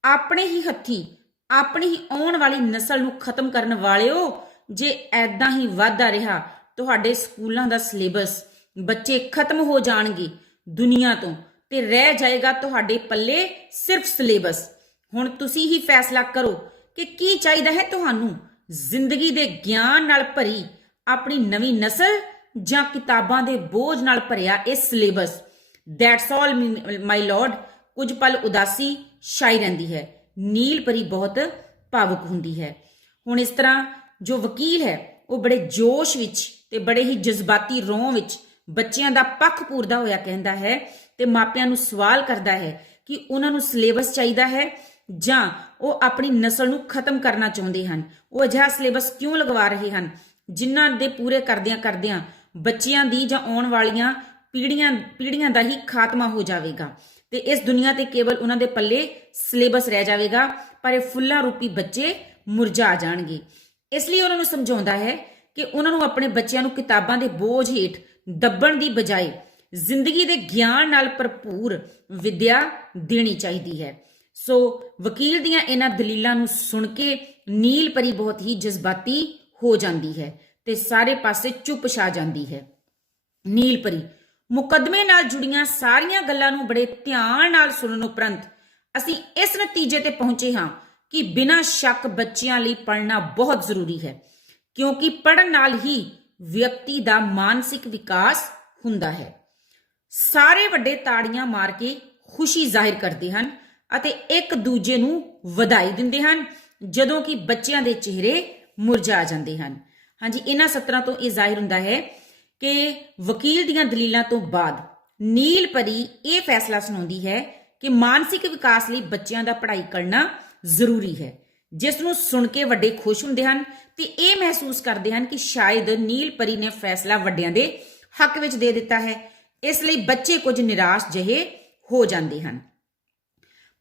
ਆਪਣੇ ਹੀ ਹੱਥੀਂ ਆਪਣੀ ਹੀ ਆਉਣ ਵਾਲੀ ਨਸਲ ਨੂੰ ਖਤਮ ਕਰਨ ਵਾਲਿਓ, ਜੇ ਐਦਾਂ ਹੀ ਵਧਦਾ ਰਿਹਾ ਤੁਹਾਡੇ ਸਕੂਲਾਂ ਦਾ ਸਿਲੇਬਸ, ਬੱਚੇ ਖਤਮ ਹੋ ਜਾਣਗੇ ਦੁਨੀਆ ਤੋਂ ਤੇ ਰਹਿ ਜਾਏਗਾ ਤੁਹਾਡੇ ਪੱਲੇ ਸਿਰਫ ਸਿਲੇਬਸ। ਹੁਣ ਤੁਸੀਂ ਹੀ ਫੈਸਲਾ ਕਰੋ ਕਿ ਕੀ ਚਾਹੀਦਾ ਹੈ ਤੁਹਾਨੂੰ, ਜ਼ਿੰਦਗੀ ਦੇ ਗਿਆਨ ਨਾਲ ਭਰੀ ਆਪਣੀ ਨਵੀਂ ਨਸਲ ਜਾਂ ਕਿਤਾਬਾਂ ਦੇ ਬੋਝ ਨਾਲ ਭਰਿਆ ਇਹ syllabus. That's all my Lord. ਕੁਝ ਪਲ ਉਦਾਸੀ ਛਾਈ ਰਹਿੰਦੀ ਹੈ। ਨੀਲਪਰੀ ਬਹੁਤ ਭਾਵੁਕ ਹੁੰਦੀ ਹੈ। ਹੁਣ ਇਸ ਤਰ੍ਹਾਂ ਜੋ ਵਕੀਲ ਹੈ ਉਹ ਬੜੇ ਜੋਸ਼ ਵਿੱਚ ਤੇ ਬੜੇ ਹੀ ਜਜ਼ਬਾਤੀ ਰੋਹ ਵਿੱਚ ਬੱਚਿਆਂ ਦਾ ਪੱਖ ਪੂਰਦਾ ਹੋਇਆ ਕਹਿੰਦਾ ਹੈ ਤੇ ਮਾਪਿਆਂ ਨੂੰ ਸਵਾਲ ਕਰਦਾ ਹੈ ਕਿ ਉਹਨਾਂ ਨੂੰ ਸਿਲੇਬਸ ਚਾਹੀਦਾ ਹੈ ਜਾਂ ਉਹ ਆਪਣੀ ਨਸਲ ਨੂੰ ਖਤਮ ਕਰਨਾ ਚਾਹੁੰਦੇ ਹਨ। ਉਹ ਅਜਿਹਾ ਸਿਲੇਬਸ ਕਿਉਂ ਲਗਵਾ ਰਹੇ ਹਨ ਜਿਨ੍ਹਾਂ ਦੇ ਪੂਰੇ ਕਰਦਿਆਂ ਬੱਚਿਆਂ ਦੀ ਜਾਂ ਆਉਣ ਵਾਲੀਆਂ ਪੀੜ੍ਹੀਆਂ ਦਾ ਹੀ ਖਾਤਮਾ ਹੋ ਜਾਵੇਗਾ ਤੇ ਇਸ ਦੁਨੀਆ ਤੇ ਕੇਵਲ ਉਹਨਾਂ ਦੇ ਪੱਲੇ ਸਿਲੇਬਸ ਰਹਿ ਜਾਵੇਗਾ, ਪਰ ਇਹ ਫੁੱਲਾਂ ਰੂਪੀ ਬੱਚੇ ਮੁਰਝਾ ਜਾਣਗੇ। ਇਸ ਲਈ ਉਹਨਾਂ ਨੂੰ ਸਮਝਾਉਂਦਾ ਹੈ ਕਿ ਉਹਨਾਂ ਨੂੰ ਆਪਣੇ ਬੱਚਿਆਂ ਨੂੰ ਕਿਤਾਬਾਂ ਦੇ ਬੋਝ ਹੇਠ ਦੱਬਣ ਦੀ ਬਜਾਏ ਜ਼ਿੰਦਗੀ ਦੇ ਗਿਆਨ ਨਾਲ ਭਰਪੂਰ ਵਿੱਦਿਆ ਦੇਣੀ ਚਾਹੀਦੀ ਹੈ। ਸੋ ਵਕੀਲ ਦੀਆਂ ਇਹਨਾਂ ਦਲੀਲਾਂ ਨੂੰ ਸੁਣ ਕੇ ਨੀਲਪਰੀ ਬਹੁਤ ਹੀ ਜਜ਼ਬਾਤੀ ਹੋ ਜਾਂਦੀ ਹੈ ਤੇ ਸਾਰੇ ਪਾਸੇ ਚੁੱਪ ਛਾ ਜਾਂਦੀ ਹੈ। ਨੀਲਪਰੀ ਮੁਕੱਦਮੇ ਨਾਲ ਜੁੜੀਆਂ ਸਾਰੀਆਂ ਗੱਲਾਂ ਨੂੰ ਬੜੇ ਧਿਆਨ ਨਾਲ ਸੁਣਨ ਉਪਰੰਤ ਅਸੀਂ ਇਸ ਨਤੀਜੇ ਤੇ ਪਹੁੰਚੇ ਹਾਂ ਕਿ ਬਿਨਾਂ ਸ਼ੱਕ ਬੱਚਿਆਂ ਲਈ ਪੜ੍ਹਨਾ ਬਹੁਤ ਜ਼ਰੂਰੀ ਹੈ, ਕਿਉਂਕਿ ਪੜ੍ਹਨ ਨਾਲ ਹੀ ਵਿਅਕਤੀ ਦਾ ਮਾਨਸਿਕ ਵਿਕਾਸ ਹੁੰਦਾ ਹੈ। ਸਾਰੇ ਵੱਡੇ ਤਾੜੀਆਂ ਮਾਰ ਕੇ ਖੁਸ਼ੀ ਜ਼ਾਹਿਰ ਕਰਦੇ ਹਨ ਅਤੇ ਇੱਕ ਦੂਜੇ ਨੂੰ ਵਧਾਈ ਦਿੰਦੇ ਹਨ, ਜਦੋਂ ਕਿ ਬੱਚਿਆਂ ਦੇ ਚਿਹਰੇ ਮੁਰਝਾ ਜਾਂਦੇ ਹਨ। ਹਾਂਜੀ, ਇਹਨਾਂ ਸਤਰਾਂ ਤੋਂ ਇਹ ਜ਼ਾਹਿਰ ਹੁੰਦਾ ਹੈ ਕਿ ਵਕੀਲ ਦੀਆਂ ਦਲੀਲਾਂ ਤੋਂ ਬਾਅਦ ਨੀਲਪਰੀ ਇਹ ਫੈਸਲਾ ਸੁਣਾਉਂਦੀ ਹੈ ਕਿ ਮਾਨਸਿਕ ਵਿਕਾਸ ਲਈ ਬੱਚਿਆਂ ਦਾ ਪੜ੍ਹਾਈ ਕਰਨਾ ਜ਼ਰੂਰੀ ਹੈ, ਜਿਸ ਨੂੰ ਸੁਣ ਕੇ ਵੱਡੇ ਖੁਸ਼ ਹੁੰਦੇ ਹਨ ਤੇ ਇਹ ਮਹਿਸੂਸ ਕਰਦੇ ਹਨ ਕਿ ਸ਼ਾਇਦ ਨੀਲਪਰੀ ਨੇ ਫੈਸਲਾ ਵੱਡਿਆਂ ਦੇ ਹੱਕ ਵਿੱਚ ਦੇ ਦਿੱਤਾ ਹੈ। ਇਸ ਲਈ ਬੱਚੇ ਕੁਝ ਨਿਰਾਸ਼ ਜਿਹੇ ਹੋ ਜਾਂਦੇ ਹਨ।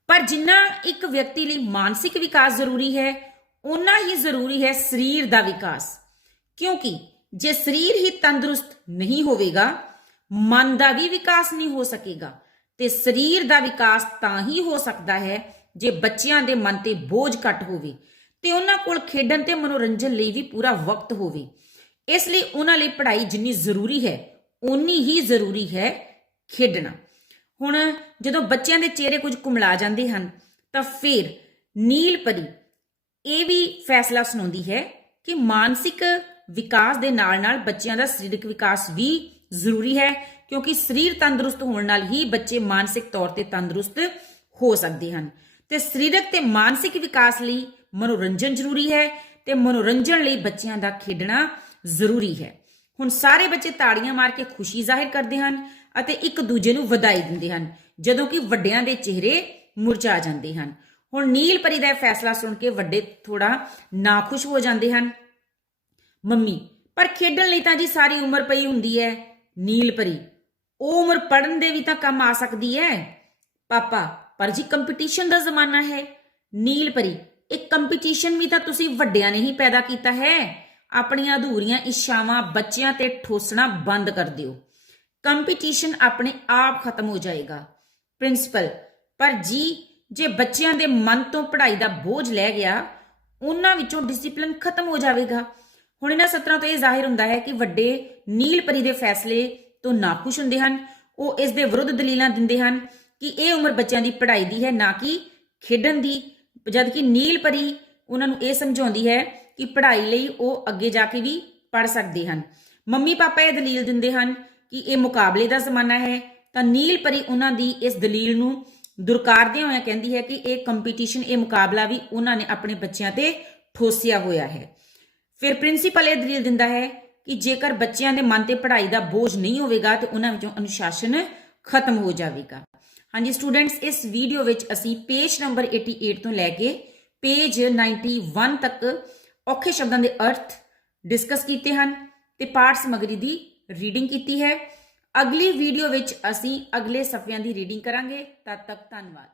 ਪਰ ਜਿੰਨਾ ਇੱਕ ਵਿਅਕਤੀ ਲਈ ਮਾਨਸਿਕ ਵਿਕਾਸ ਜ਼ਰੂਰੀ ਹੈ, ਉਨਾ ਹੀ ਜ਼ਰੂਰੀ ਹੈ ਸਰੀਰ ਦਾ ਵਿਕਾਸ, ਕਿਉਂਕਿ ਜੇ ਸਰੀਰ ਹੀ ਤੰਦਰੁਸਤ ਨਹੀਂ ਹੋਵੇਗਾ, ਮਨ ਦਾ ਵੀ ਵਿਕਾਸ ਨਹੀਂ ਹੋ ਸਕੇਗਾ ਤੇ ਸਰੀਰ ਦਾ ਵਿਕਾਸ ਤਾਂ ਹੀ ਹੋ ਸਕਦਾ ਹੈ ਜੇ ਬੱਚਿਆਂ ਦੇ ਮਨ ਤੇ ਬੋਝ ਘੱਟ ਹੋਵੇ ਤੇ ਉਹਨਾਂ ਕੋਲ ਖੇਡਣ ਤੇ ਮਨੋਰੰਜਨ ਲਈ ਵੀ ਪੂਰਾ ਵਕਤ ਹੋਵੇ। ਇਸ ਲਈ ਉਹਨਾਂ ਲਈ ਪੜ੍ਹਾਈ ਜਿੰਨੀ ਜ਼ਰੂਰੀ ਹੈ ਓਨੀ ਹੀ ਜ਼ਰੂਰੀ ਹੈ ਖੇਡਣਾ। ਹੁਣ ਜਦੋਂ ਬੱਚਿਆਂ ਦੇ ਚਿਹਰੇ ਕੁਝ ਕੁਮਲਾ ਜਾਂਦੇ ਹਨ ਤਾਂ ਫਿਰ ਨੀਲ ਪਰੀ ਇਹ ਵੀ ਫੈਸਲਾ ਸੁਣਾਉਂਦੀ ਹੈ ਕਿ ਮਾਨਸਿਕ ਵਿਕਾਸ ਦੇ ਨਾਲ-ਨਾਲ ਬੱਚਿਆਂ ਦਾ ਸਰੀਰਕ ਵਿਕਾਸ ਵੀ ਜ਼ਰੂਰੀ ਹੈ, ਕਿਉਂਕਿ ਸਰੀਰ ਤੰਦਰੁਸਤ ਹੋਣ ਨਾਲ ਹੀ ਬੱਚੇ ਮਾਨਸਿਕ ਤੌਰ ਤੇ ਤੰਦਰੁਸਤ ਹੋ ਸਕਦੇ ਹਨ। ਤੇ ਸਰੀਰਕ ਤੇ ਮਾਨਸਿਕ ਵਿਕਾਸ ਲਈ ਮਨੋਰੰਜਨ ਜ਼ਰੂਰੀ ਹੈ ਤੇ ਮਨੋਰੰਜਨ ਲਈ ਬੱਚਿਆਂ ਦਾ ਖੇਡਣਾ ਜ਼ਰੂਰੀ ਹੈ। ਹੁਣ ਸਾਰੇ ਬੱਚੇ ਤਾੜੀਆਂ ਮਾਰ ਕੇ ਖੁਸ਼ੀ ਜ਼ਾਹਿਰ ਕਰਦੇ ਹਨ ਅਤੇ ਇੱਕ ਦੂਜੇ ਨੂੰ ਵਧਾਈ ਦਿੰਦੇ ਹਨ, ਜਦੋਂ ਕਿ ਵੱਡਿਆਂ ਦੇ ਚਿਹਰੇ ਮੁਰਝਾ ਜਾਂਦੇ ਹਨ। ਹੁਣ ਨੀਲ ਪਰੀ ਦਾ ਫੈਸਲਾ ਸੁਣ ਕੇ ਵੱਡੇ ਥੋੜਾ ਨਾਖੁਸ਼ ਹੋ ਜਾਂਦੇ ਹਨ। ਮੰਮੀ, ਪਰ ਖੇਡਣ ਲਈ ਤਾਂ ਜੀ ਸਾਰੀ ਉਮਰ ਪਈ ਹੁੰਦੀ ਹੈ। ਨੀਲ ਪਰੀ, ਉਹ ਉਮਰ ਪੜਨ ਦੇ ਵੀ ਤਾਂ ਕੰਮ ਆ ਸਕਦੀ ਹੈ। ਪਾਪਾ, ਪਰ ਜੀ ਕੰਪੀਟੀਸ਼ਨ ਦਾ ਜ਼ਮਾਨਾ ਹੈ। ਨੀਲ ਪਰੀ, ਇੱਕ ਕੰਪੀਟੀਸ਼ਨ ਵੀ ਤਾਂ ਤੁਸੀਂ ਵੱਡਿਆਂ ਨੇ ਹੀ ਪੈਦਾ ਕੀਤਾ ਹੈ। ਆਪਣੀਆਂ ਅਧੂਰੀਆਂ ਇੱਛਾਵਾਂ ਬੱਚਿਆਂ ਤੇ ਠੋਸਣਾ ਬੰਦ ਕਰ ਦਿਓ। ਕੰਪੀਟੀਸ਼ਨ ਆਪਣੇ ਆਪ ਖਤਮ ਹੋ ਜਾਏਗਾ। ਪ੍ਰਿੰਸੀਪਲ, ਪਰ ਜੀ ਜੇ ਬੱਚਿਆਂ ਦੇ ਮਨ ਤੋਂ ਪੜ੍ਹਾਈ ਦਾ ਬੋਝ ਲੈ ਗਿਆ, ਉਹਨਾਂ ਵਿੱਚੋਂ ਡਿਸਪਲਿਨ ਖਤਮ ਹੋ ਜਾਵੇਗਾ। ਹੁਣ ਇਹਨਾਂ ਸਤਰਾਂ ਤੋਂ ਇਹ ਜ਼ਾਹਿਰ ਹੁੰਦਾ ਹੈ ਕਿ ਵੱਡੇ ਨੀਲ ਪਰੀ ਦੇ ਫੈਸਲੇ ਤੋਂ ਨਾਖੁਸ਼ ਹੁੰਦੇ ਹਨ। ਉਹ ਇਸ ਦੇ ਵਿਰੁੱਧ ਦਲੀਲਾਂ ਦਿੰਦੇ ਹਨ ਕਿ ਇਹ ਉਮਰ ਬੱਚਿਆਂ ਦੀ ਪੜ੍ਹਾਈ ਦੀ ਹੈ, ਨਾ ਕਿ ਖੇਡਣ ਦੀ, ਜਦਕਿ ਨੀਲ ਪਰੀ ਉਹਨਾਂ ਨੂੰ ਇਹ ਸਮਝਾਉਂਦੀ ਹੈ ਕਿ ਪੜ੍ਹਾਈ ਲਈ ਉਹ ਅੱਗੇ ਜਾ ਕੇ ਵੀ ਪੜ੍ਹ ਸਕਦੇ ਹਨ। ਮੰਮੀ ਪਾਪਾ ਇਹ ਦਲੀਲ ਦਿੰਦੇ ਹਨ ਕਿ ਇਹ ਮੁਕਾਬਲੇ ਦਾ ਜ਼ਮਾਨਾ ਹੈ, ਤਾਂ ਨੀਲ ਪਰੀ ਉਹਨਾਂ ਦੀ ਇਸ ਦਲੀਲ ਨੂੰ ਦੁਰਕਾਰਦਿਆਂ ਹੋਇਆਂ ਕਹਿੰਦੀ ਹੈ ਕਿ ਇਹ ਕੰਪੀਟੀਸ਼ਨ, ਇਹ ਮੁਕਾਬਲਾ ਵੀ ਉਹਨਾਂ ਨੇ ਆਪਣੇ ਬੱਚਿਆਂ ਤੇ ਠੋਸਿਆ ਹੋਇਆ ਹੈ। ਫਿਰ ਪ੍ਰਿੰਸੀਪਲ ਇਹ ਦਲੀਲ ਦਿੰਦਾ ਹੈ ਕਿ ਜੇਕਰ ਬੱਚਿਆਂ ਦੇ ਮਨ ਤੇ ਪੜ੍ਹਾਈ ਦਾ ਬੋਝ ਨਹੀਂ ਹੋਵੇਗਾ ਤਾਂ ਉਹਨਾਂ ਵਿੱਚੋਂ ਅਨੁਸ਼ਾਸਨ ਖਤਮ ਹੋ ਜਾਵੇਗਾ। ਹਾਂਜੀ ਸਟੂਡੈਂਟਸ, ਇਸ ਵੀਡੀਓ ਵਿੱਚ ਅਸੀਂ ਪੇਜ ਨੰਬਰ 88 ਤੋਂ ਲੈ ਕੇ ਪੇਜ 91 ਤੱਕ ਔਖੇ ਸ਼ਬਦਾਂ ਦੇ ਅਰਥ ਡਿਸਕਸ ਕੀਤੇ ਹਨ ਤੇ ਪਾਠ ਸਮੱਗਰੀ ਦੀ ਰੀਡਿੰਗ ਕੀਤੀ ਹੈ। ਅਗਲੀ ਵੀਡੀਓ ਵਿੱਚ ਅਸੀਂ ਅਗਲੇ ਸਫ਼ਿਆਂ ਦੀ ਰੀਡਿੰਗ ਕਰਾਂਗੇ। ਤਦ ਤੱਕ ਧੰਨਵਾਦ।